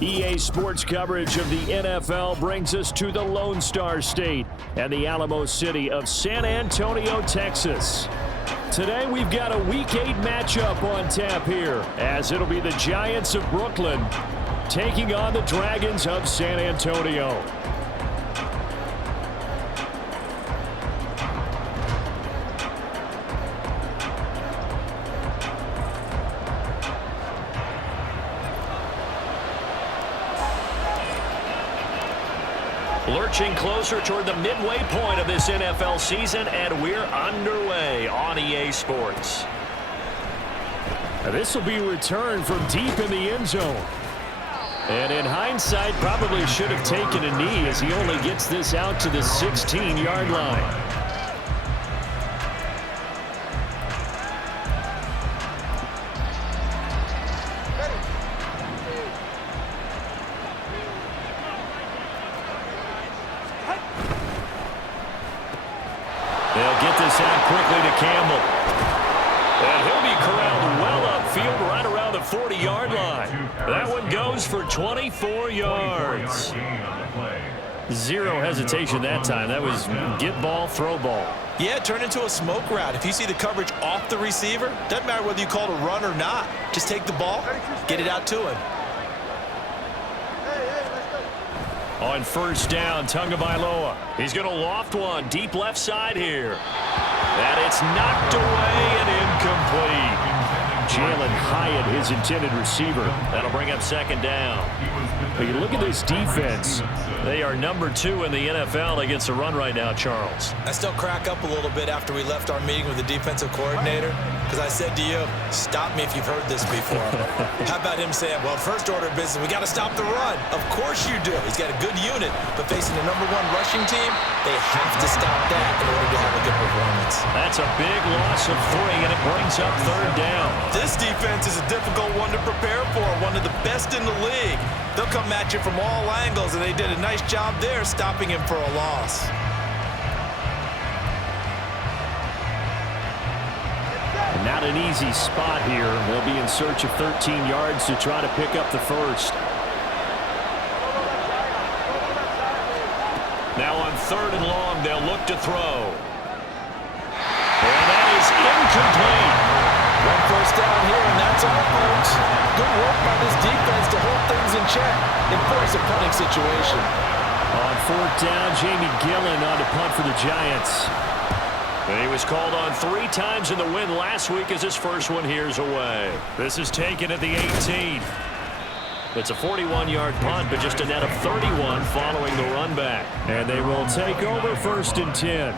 EA Sports coverage of the NFL brings us to the Lone Star State and the Alamo City of San Antonio, Texas. Today we've got a Week 8 matchup on tap here, as it'll be the Giants of Brooklyn taking on the Dragons of San Antonio. Lurching closer toward the midway point of this NFL season, and we're underway on EA Sports. This will be a return from deep in the end zone. And in hindsight, probably should have taken a knee as he only gets this out to the 16-yard line. They'll get this out quickly to Campbell. And he'll be corralled well upfield right around the 40-yard line. That one goes for 24 yards. Zero hesitation that time. That was get ball, throw ball. Yeah, it turned into a smoke route. If you see the coverage off the receiver, doesn't matter whether you call it a run or not. Just take the ball, get it out to him. On first down, Tagovailoa. He's going to loft one deep left side here. And it's knocked away and incomplete. Jalen Hyatt, his intended receiver. That'll bring up second down. But you look at this defense. They are number 2 in the NFL against the run right now, Charles. I still crack up a little bit after we left our meeting with the defensive coordinator, because I said to you, stop me if you've heard this before. How about him saying, well, first order of business, we got to stop the run. Of course you do. He's got a good unit, but facing the number 1 rushing team, they have to stop that in order to have a good performance. That's a big loss of 3, and it brings up third down. This defense is a difficult one to prepare for, one of the best in the league. They'll come at you from all angles, and they did a nice job there stopping him for a loss. Not an easy spot here. They'll be in search of 13 yards to try to pick up the first. Now on third and long, they'll look to throw. And that is incomplete. One first down here, and that's all, folks. Good work by this defense to hold things in check and force a punting situation. On fourth down, Jamie Gillen on to punt for the Giants. He was called on 3 times in the win last week as his first one here's away. This is taken at the 18. It's a 41-yard punt, but just a net of 31 following the run back. And they will take over first and 10.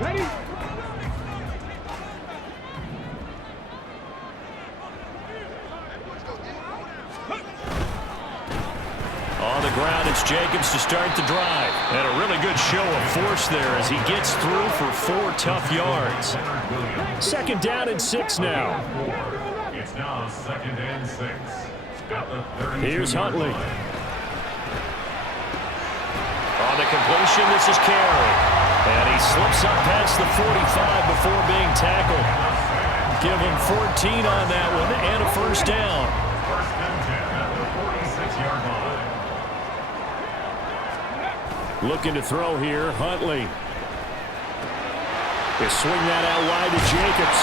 Ready? On the ground, it's Jacobs to start the drive. And a really good show of force there as he gets through for 4 tough yards. Second down and 6 now. It's now second and 6. Here's Huntley. On the completion, this is Carey. And he slips up past the 45 before being tackled. Give him 14 on that one and a first down. First and 10 at the 46-yard line. Looking to throw here, Huntley. They swing that out wide to Jacobs.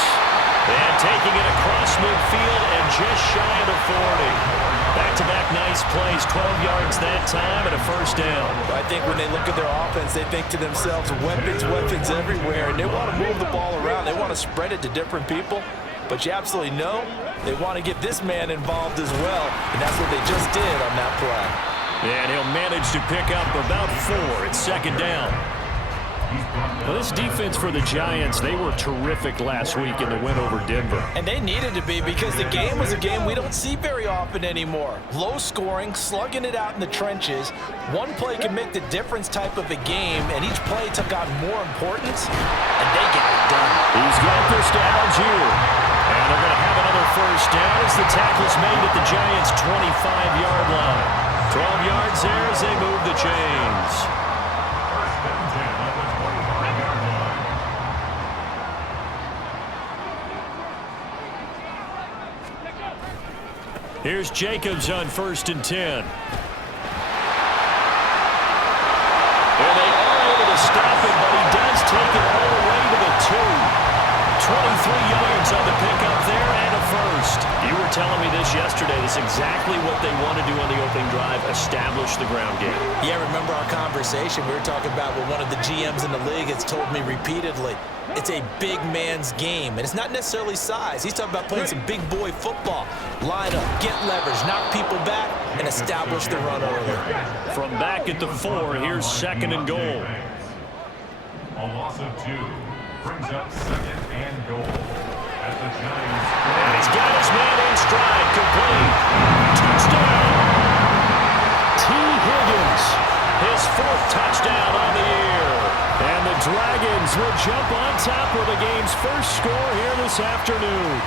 And taking it across midfield and just shy of the 40. Back-to-back nice plays, 12 yards that time and a first down. I think when they look at their offense, they think to themselves, weapons, weapons everywhere, and they want to move the ball around. They want to spread it to different people, but you absolutely know they want to get this man involved as well, and that's what they just did on that play. And he'll manage to pick up about 4. It's second down. Well, this defense for the Giants, they were terrific last week in the win over Denver. And they needed to be, because the game was a game we don't see very often anymore. Low scoring, slugging it out in the trenches. One play can make the difference type of a game, and each play took on more importance, and they get it done. He's got this to Algier. And they're going to have another first down as the tackle's made at the Giants' 25-yard line. 12 yards there as they move the chains. Here's Jacobs on 1st and 10. And they are able to stop him, but he does take it all the way to the 2. 23 yards on the pickup there and a first. You were telling me this yesterday. This is exactly what they want to do on the opening drive, establish the ground game. Yeah, remember our conversation? We were talking about what one of the GMs in the league has told me repeatedly. It's a big man's game, and it's not necessarily size. He's talking about playing some big boy football. Line up, get leverage, knock people back, and establish the run early. From back at the 4, here's 2nd and goal. A loss of 2 brings up 2nd and goal as the Giants. And he's got his man in stride, complete. Touchdown! T. Higgins, his 4th touchdown on the year. And the Dragons will jump on top with the game's first score here this afternoon.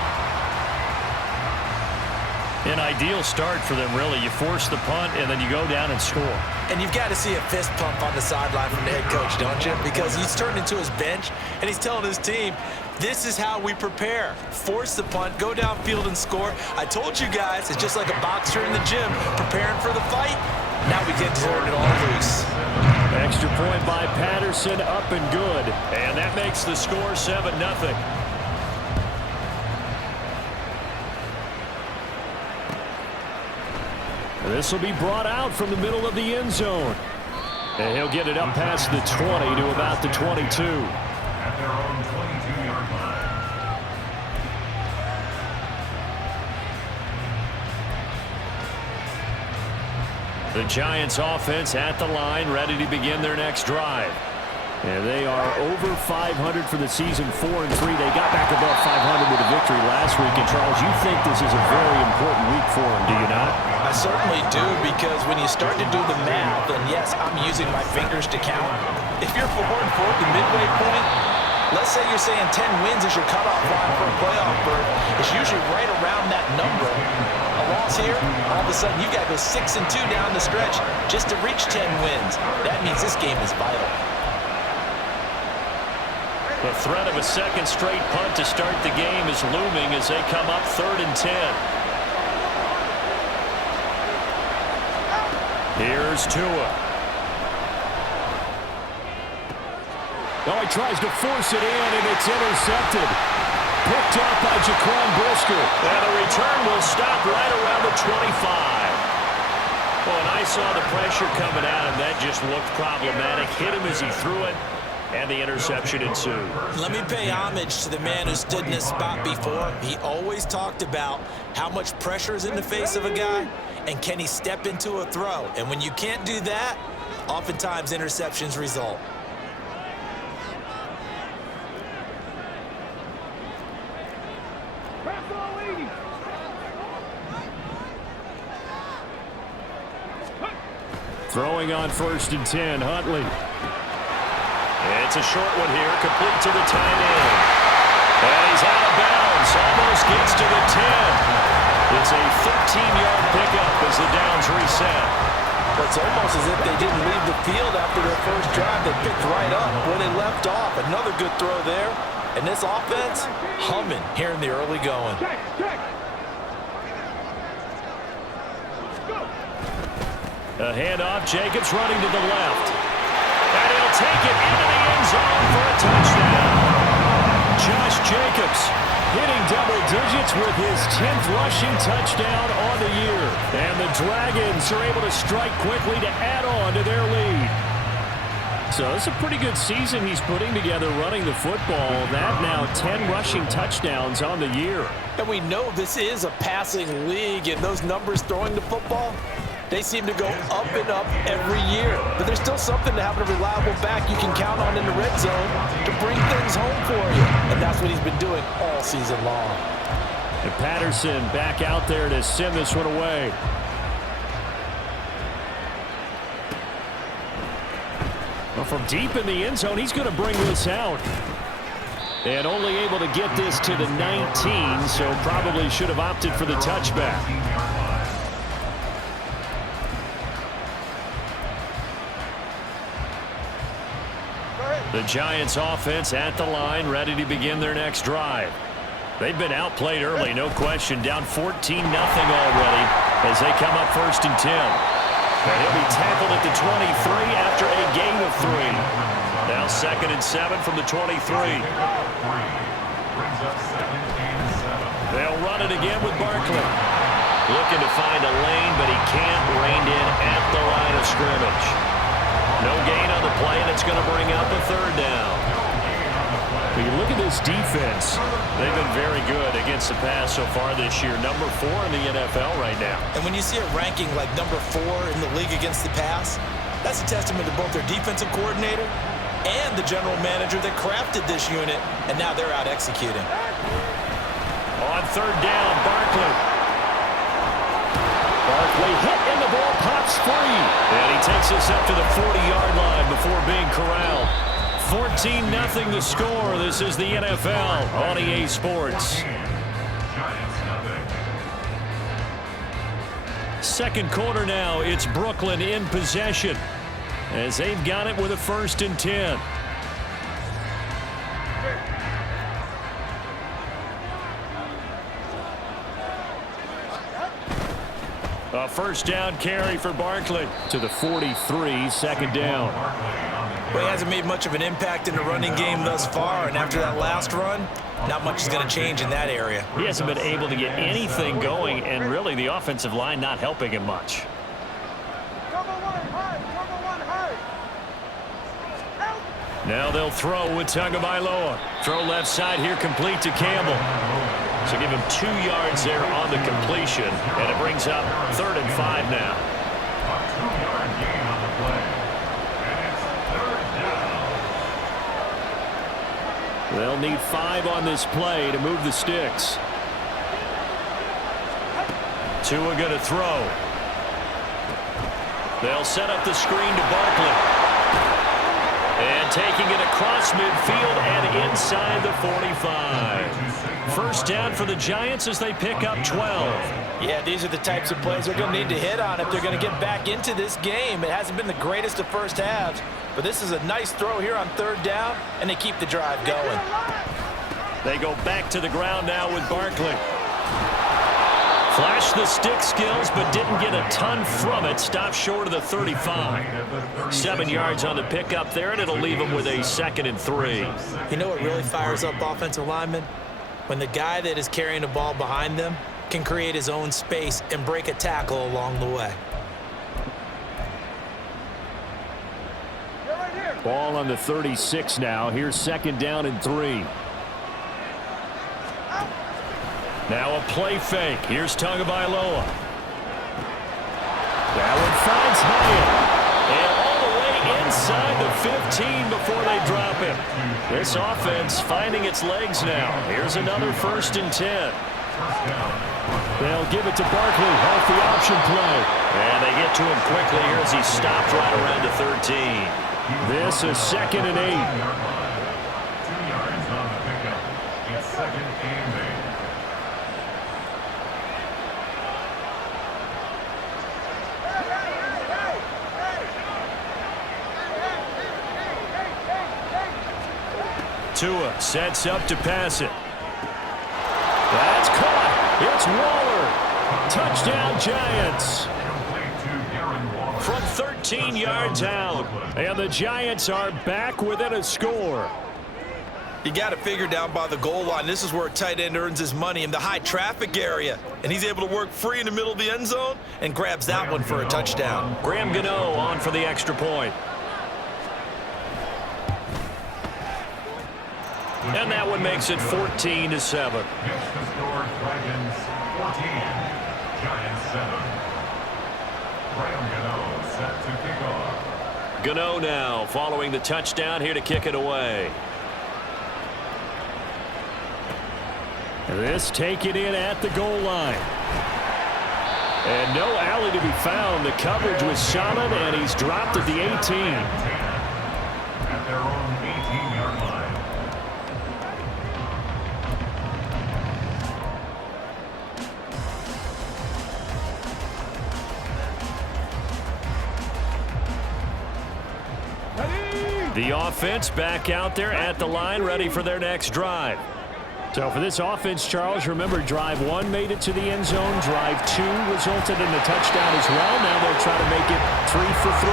An ideal start for them, really. You force the punt, and then you go down and score. And you've got to see a fist pump on the sideline from the head coach, don't you? Because he's turned into his bench, and he's telling his team, this is how we prepare. Force the punt, go downfield and score. I told you guys, it's just like a boxer in the gym, preparing for the fight. Now we get to turn it all loose. Extra point by Patterson, up and good. And that makes the score 7-0. This will be brought out from the middle of the end zone. And he'll get it up past the 20 to about the 22. At their own 22-yard line. The Giants offense at the line, ready to begin their next drive. And they are over 500 for the season, 4-3. They got back above 500 with a victory last week. And, Charles, you think this is a very important week for them, do you not? I certainly do, because when you start to do the math, and yes, I'm using my fingers to count. If you're 4-4 at the midway point, let's say you're saying 10 wins is your cutoff line for a playoff berth. It's usually right around that number. A loss here, all of a sudden you've got to go 6-2 down the stretch just to reach 10 wins. That means this game is vital. The threat of a second straight punt to start the game is looming as they come up 3rd and 10. Here's Tua. Oh, he tries to force it in, and it's intercepted. Picked up by Jaquan Brisker. And the return will stop right around the 25. Well, and I saw the pressure coming at him. That just looked problematic. Hit him as he threw it. And the interception ensued. Let me pay homage to the man who stood in this spot before. He always talked about how much pressure is in the face of a guy and can he step into a throw. And when you can't do that, oftentimes interceptions result. Throwing on 1st and 10, Huntley. It's a short one here, complete to the tight end. And he's out of bounds, almost gets to the 10. It's a 13-yard pickup as the downs reset. It's almost as if they didn't leave the field after their first drive. They picked right up where they left off. Another good throw there. And this offense, humming here in the early going. A handoff, Jacobs running to the left. And he'll take it into the end zone for a touchdown. Josh Jacobs hitting double digits with his 10th rushing touchdown on the year. And the Dragons are able to strike quickly to add on to their lead. So it's a pretty good season he's putting together running the football. That now 10 rushing touchdowns on the year. And we know this is a passing league, and those numbers throwing the football, they seem to go up and up every year. But there's still something to having a reliable back you can count on in the red zone to bring things home for you. And that's what he's been doing all season long. And Patterson back out there to send this one away. Well, from deep in the end zone, he's going to bring this out. And only able to get this to the 19, so probably should have opted for the touchback. The Giants offense at the line, ready to begin their next drive. They've been outplayed early, no question. Down 14-0 already as they come up 1st and 10. And he'll be tackled at the 23 after a gain of 3. Now 2nd and 7 from the 23. They'll run it again with Barkley. Looking to find a lane, but he can't rein in at the line of scrimmage. No gain on the play, and it's going to bring up a 3rd down. When you look at this defense, they've been very good against the pass so far this year. Number 4 in the NFL right now. And when you see a ranking like number 4 in the league against the pass, that's a testament to both their defensive coordinator and the general manager that crafted this unit, and now they're out executing. On 3rd down, Barkley. Barkley hit and the ball pops free. And he takes us up to the 40-yard line before being corralled. 14-0 the score. This is the NFL on EA Sports. Second quarter now. It's Brooklyn in possession as they've got it with a 1st and 10. A 1st down carry for Barkley to the 43, 2nd down. Well, he hasn't made much of an impact in the running game thus far, and after that last run, not much is going to change in that area. He hasn't been able to get anything going, and really the offensive line not helping him much. Now they'll throw with Tagovailoa. Throw left side here, complete to Campbell. So give him 2 yards there on the completion, and it brings up 3rd and 5 now. A 2-yard gain on the play. And it's 3rd down. They'll need 5 on this play to move the sticks. Tua going to throw. They'll set up the screen to Barkley. And taking it across midfield and inside the 45. 1st down for the Giants as they pick up 12. Yeah, these are the types of plays they're going to need to hit on if they're going to get back into this game. It hasn't been the greatest of first halves, but this is a nice throw here on 3rd down, and they keep the drive going. They go back to the ground now with Barkley. Flashed the stick skills, but didn't get a ton from it. Stopped short of the 35. 7 yards on the pickup there, and it'll leave him with a 2nd and 3. You know what really fires up offensive linemen? When the guy that is carrying the ball behind them can create his own space and break a tackle along the way. Ball on the 36 now. Here's 2nd down and 3. Now a play fake. Here's Tagovailoa. That one finds Hyatt. And all the way inside the 15 before they drop him. This offense finding its legs now. Here's another 1st and 10. They'll give it to Barkley off the option play. And they get to him quickly here as he stopped right around the 13. This is 2nd and 8. 2 yards on the pickup. It's 2nd and 8. Tua sets up to pass it. That's caught. It's Waller. Touchdown, Giants. From 13 yards out. And the Giants are back within a score. You got it figured down by the goal line. This is where a tight end earns his money, in the high traffic area. And he's able to work free in the middle of the end zone and grabs that one for a touchdown. Graham Gano on for the extra point. And that one makes it 14-7. Hits the score, Dragons 14, Giants 7. Graham Gano set to kick off. Gano now following the touchdown here to kick it away. This taken in at the goal line. And no alley to be found. The coverage was solid, and he's dropped at the 18. At their own 18-yard line. The offense back out there at the line, ready for their next drive. So for this offense, Charles, remember drive 1 made it to the end zone. Drive 2 resulted in a touchdown as well. Now they'll try to make it 3 for 3.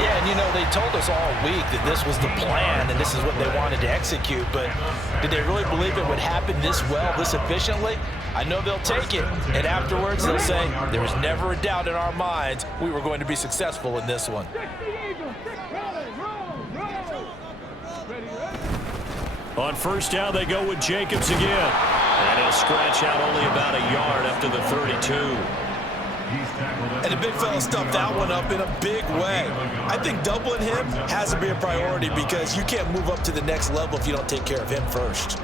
Yeah, and you know, they told us all week that this was the plan and this is what they wanted to execute, but did they really believe it would happen this well, this efficiently? I know they'll take it, and afterwards they'll say, there was never a doubt in our minds we were going to be successful in this one. On first down, they go with Jacobs again. And he'll scratch out only about a yard up to the 32. And the big fella stuffed that one up in a big way. I think doubling him has to be a priority because you can't move up to the next level if you don't take care of him first.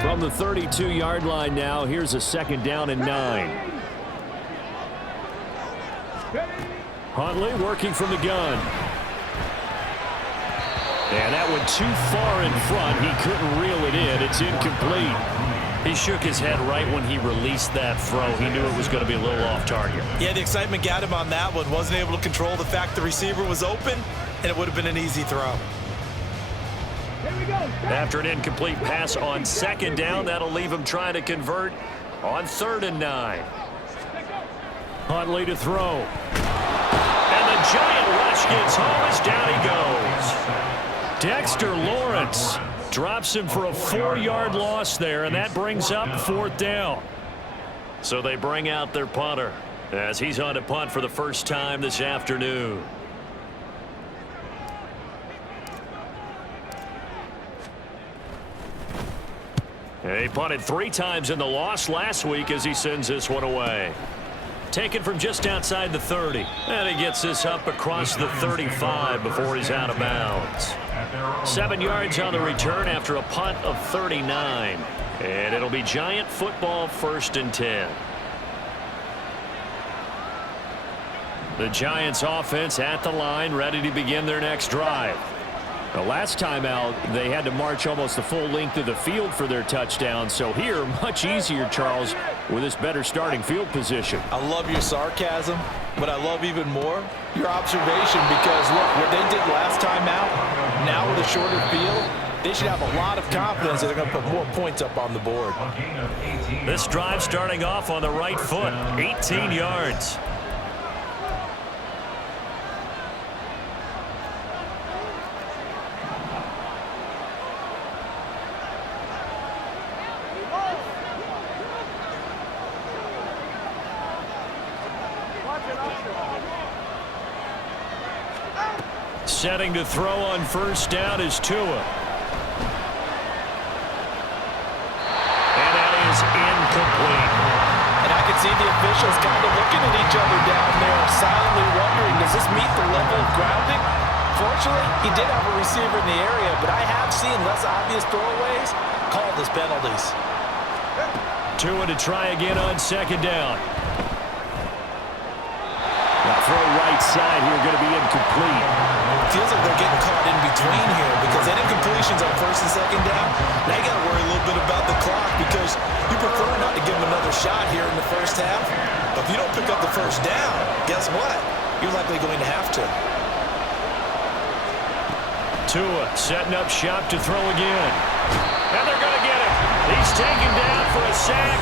From the 32-yard line now, here's a 2nd down and 9. Huntley working from the gun. And that went too far in front. He couldn't reel it in. It's incomplete. He shook his head right when he released that throw. He knew it was going to be a little off target. Yeah, the excitement got him on that one. Wasn't able to control the fact the receiver was open, and it would have been an easy throw. After an incomplete pass on 2nd down, that'll leave him trying to convert on 3rd and 9. Huntley to throw. And the giant rush gets home as down he goes. Dexter Lawrence drops him for a 4-yard loss there, and that brings up 4th down. So they bring out their punter as he's on to punt for the first time this afternoon. He punted 3 times in the loss last week as he sends this one away. Taken from just outside the 30. And he gets this up across the 35 before he's out of bounds. 7 yards on the return after a punt of 39. And it'll be Giant football 1st and 10. The Giants offense at the line, ready to begin their next drive. The last time out, they had to march almost the full length of the field for their touchdown. So here, much easier, Charles, with this better starting field position. I love your sarcasm, but I love even more your observation because, look, what they did last time out, now with a shorter field, they should have a lot of confidence that they're going to put more points up on the board. This drive starting off on the right foot, 18 yards. Setting to throw on first down is Tua. And that is incomplete. And I can see the officials kind of looking at each other down there, silently wondering, does this meet the level of grounding? Fortunately, he did have a receiver in the area, but I have seen less obvious throwaways called as penalties. Tua to try again on 2nd down. Now throw right side here, going to be incomplete. Feels like they're getting caught in between here because that incompletion's on 1st and 2nd down. Now you got to worry a little bit about the clock because you prefer not to give them another shot here in the first half. But if you don't pick up the first down, guess what? You're likely going to have to. Tua setting up shop to throw again. And they're going to get him. He's taken down for a sack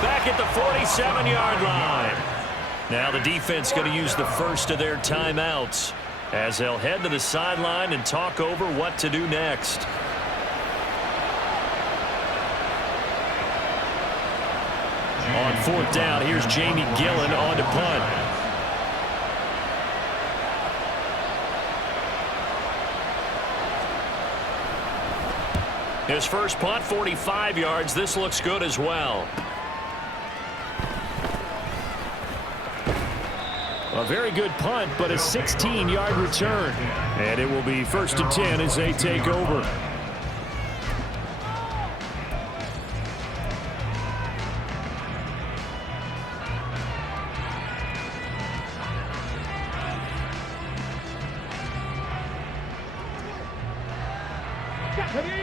back at the 47-yard line. Now the defense going to use the first of their timeouts as they'll head to the sideline and talk over what to do next. On 4th down, here's Jamie Gillen on to punt. His first punt, 45 yards. This looks good as well. A very good punt, but a 16-yard return. And it will be 1st and 10 as they take over.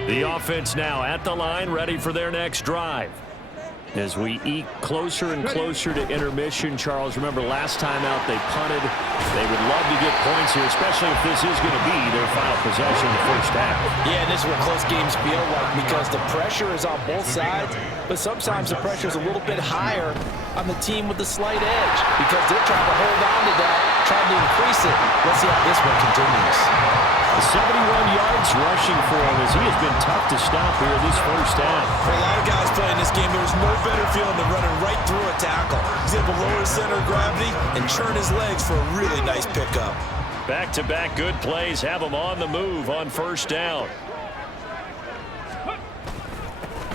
The offense now at the line, ready for their next drive. As we eke closer and closer to intermission, Charles, remember last time out they punted. They would love to get points here, especially if this is going to be their final possession in the first half. Yeah, and this is what close games feel like because the pressure is on both sides, but sometimes the pressure is a little bit higher on the team with the slight edge because they're trying to hold on to that, trying to increase it. Let's see how this one continues. 71 yards rushing for him as he has been tough to stop here this first half. For a lot of guys playing this game, there was no better feeling than running right through a tackle. He's able to lower his center of gravity and churn his legs for a really nice pickup. Back-to-back good plays have him on the move on first down.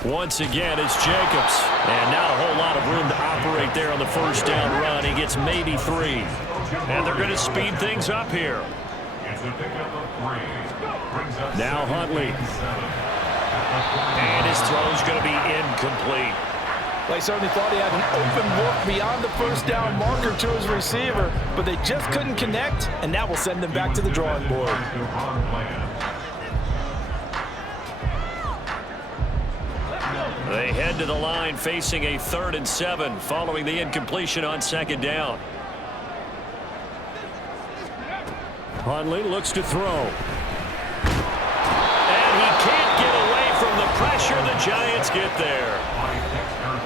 Once again, it's Jacobs. And not a whole lot of room to operate there on the first down run. He gets maybe 3. And they're going to speed things up here. Now Huntley. And his throw's going to be incomplete. They certainly thought he had an open look beyond the first down marker to his receiver, but they just couldn't connect, and that will send them back to the drawing board. They head to the line facing a 3rd and 7 following the incompletion on second down. Huntley looks to throw. And he can't get away from the pressure. The Giants get there.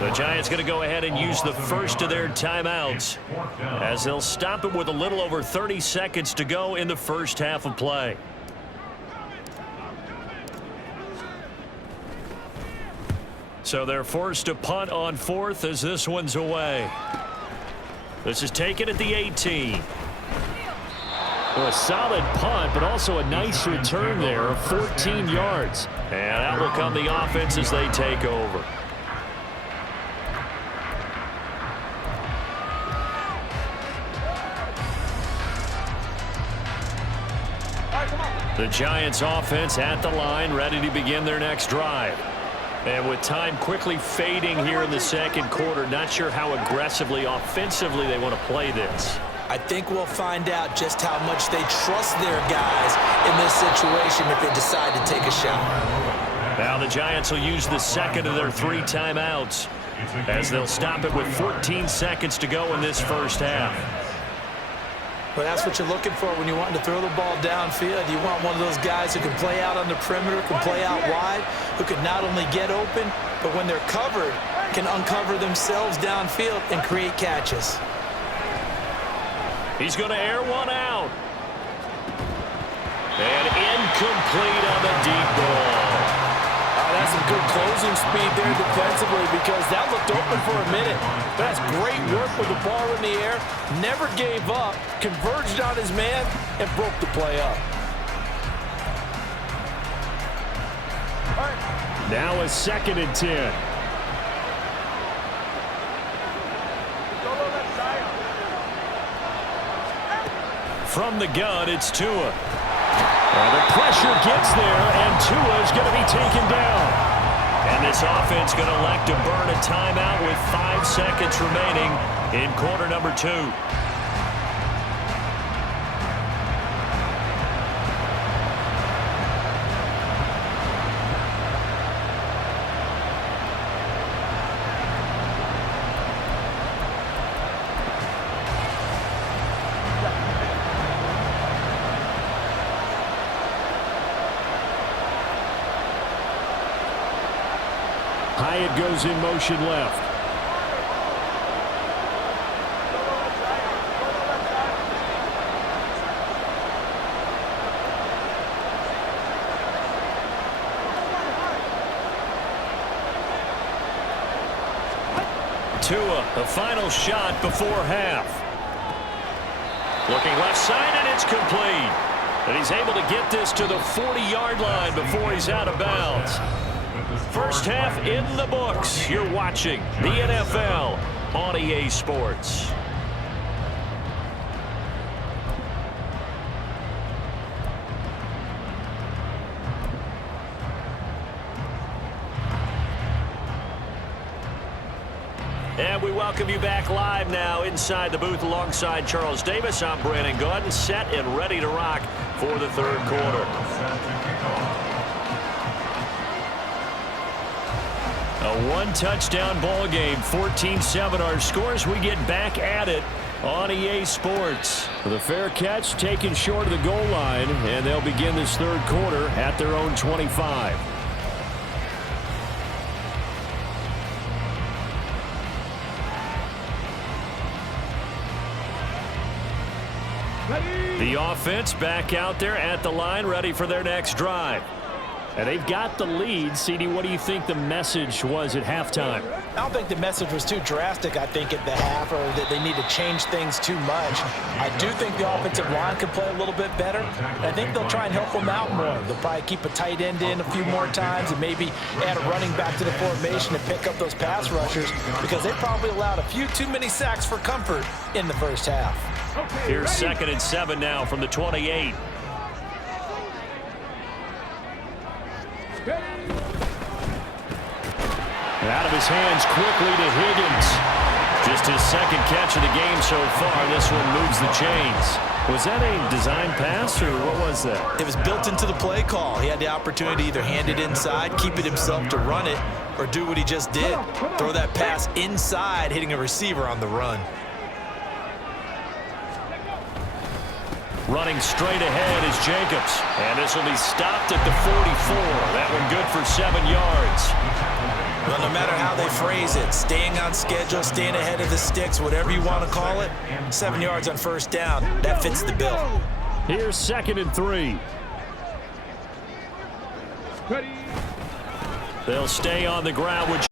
The Giants going to go ahead and use the first of their timeouts as they'll stop it with a little over 30 seconds to go in the first half of play. So they're forced to punt on 4th as this one's away. This is taken at the 18. Well, a solid punt, but also a nice return there of 14 yards. And out will come the offense as they take over. The Giants offense at the line, ready to begin their next drive. And with time quickly fading here in the second quarter, not sure how aggressively, offensively they want to play this. I think we'll find out just how much they trust their guys in this situation if they decide to take a shot. Now the Giants will use the second of their 3 timeouts as they'll stop it with 14 seconds to go in this first half. But that's what you're looking for when you want to throw the ball downfield. You want one of those guys who can play out on the perimeter, can play out wide, who can not only get open, but when they're covered, can uncover themselves downfield and create catches. He's going to air one out. And incomplete on the deep ball. That's some good closing speed there defensively because that looked open for a minute. That's great work with the ball in the air. Never gave up, converged on his man, and broke the play up. Now a 2nd and 10. From the gun, it's Tua. Well, the pressure gets there, and Tua is going to be taken down. And this offense going to elect to burn a timeout with 5 seconds remaining in quarter number 2. Hyatt goes in motion left. Tua, the final shot before half. Looking left side, and it's complete. And he's able to get this to the 40-yard line before he's out of bounds. First half in the books. You're watching the NFL on EA Sports. And we welcome you back live now inside the booth alongside Charles Davis. I'm Brandon Gaudin, set and ready to rock for the third quarter. A one-touchdown ball game, 14-7 our scores. We get back at it on EA Sports. The fair catch taken short of the goal line, and they'll begin this third quarter at their own 25. The offense back out there at the line, ready for their next drive. And they've got the lead. CD, what do you think the message was at halftime? I don't think the message was too drastic, I think, at the half, or that they need to change things too much. I do think the offensive line could play a little bit better. And I think they'll try and help them out more. They'll probably keep a tight end in a few more times and maybe add a running back to the formation to pick up those pass rushers, because they probably allowed a few too many sacks for comfort in the first half. Here's 2nd and 7 now from the 28. Out of his hands quickly to Higgins. Just his second catch of the game so far. This one moves the chains. Was that a design pass, or what was that? It was built into the play call. He had the opportunity to either hand it inside, keep it himself to run it, or do what he just did. Throw that pass inside, hitting a receiver on the run. Running straight ahead is Jacobs. And this will be stopped at the 44. That one good for 7 yards. Well, no matter how they phrase it, staying on schedule, staying ahead of the sticks, whatever you want to call it, 7 yards on first down, that fits the bill. Here's 2nd and 3. They'll stay on the ground with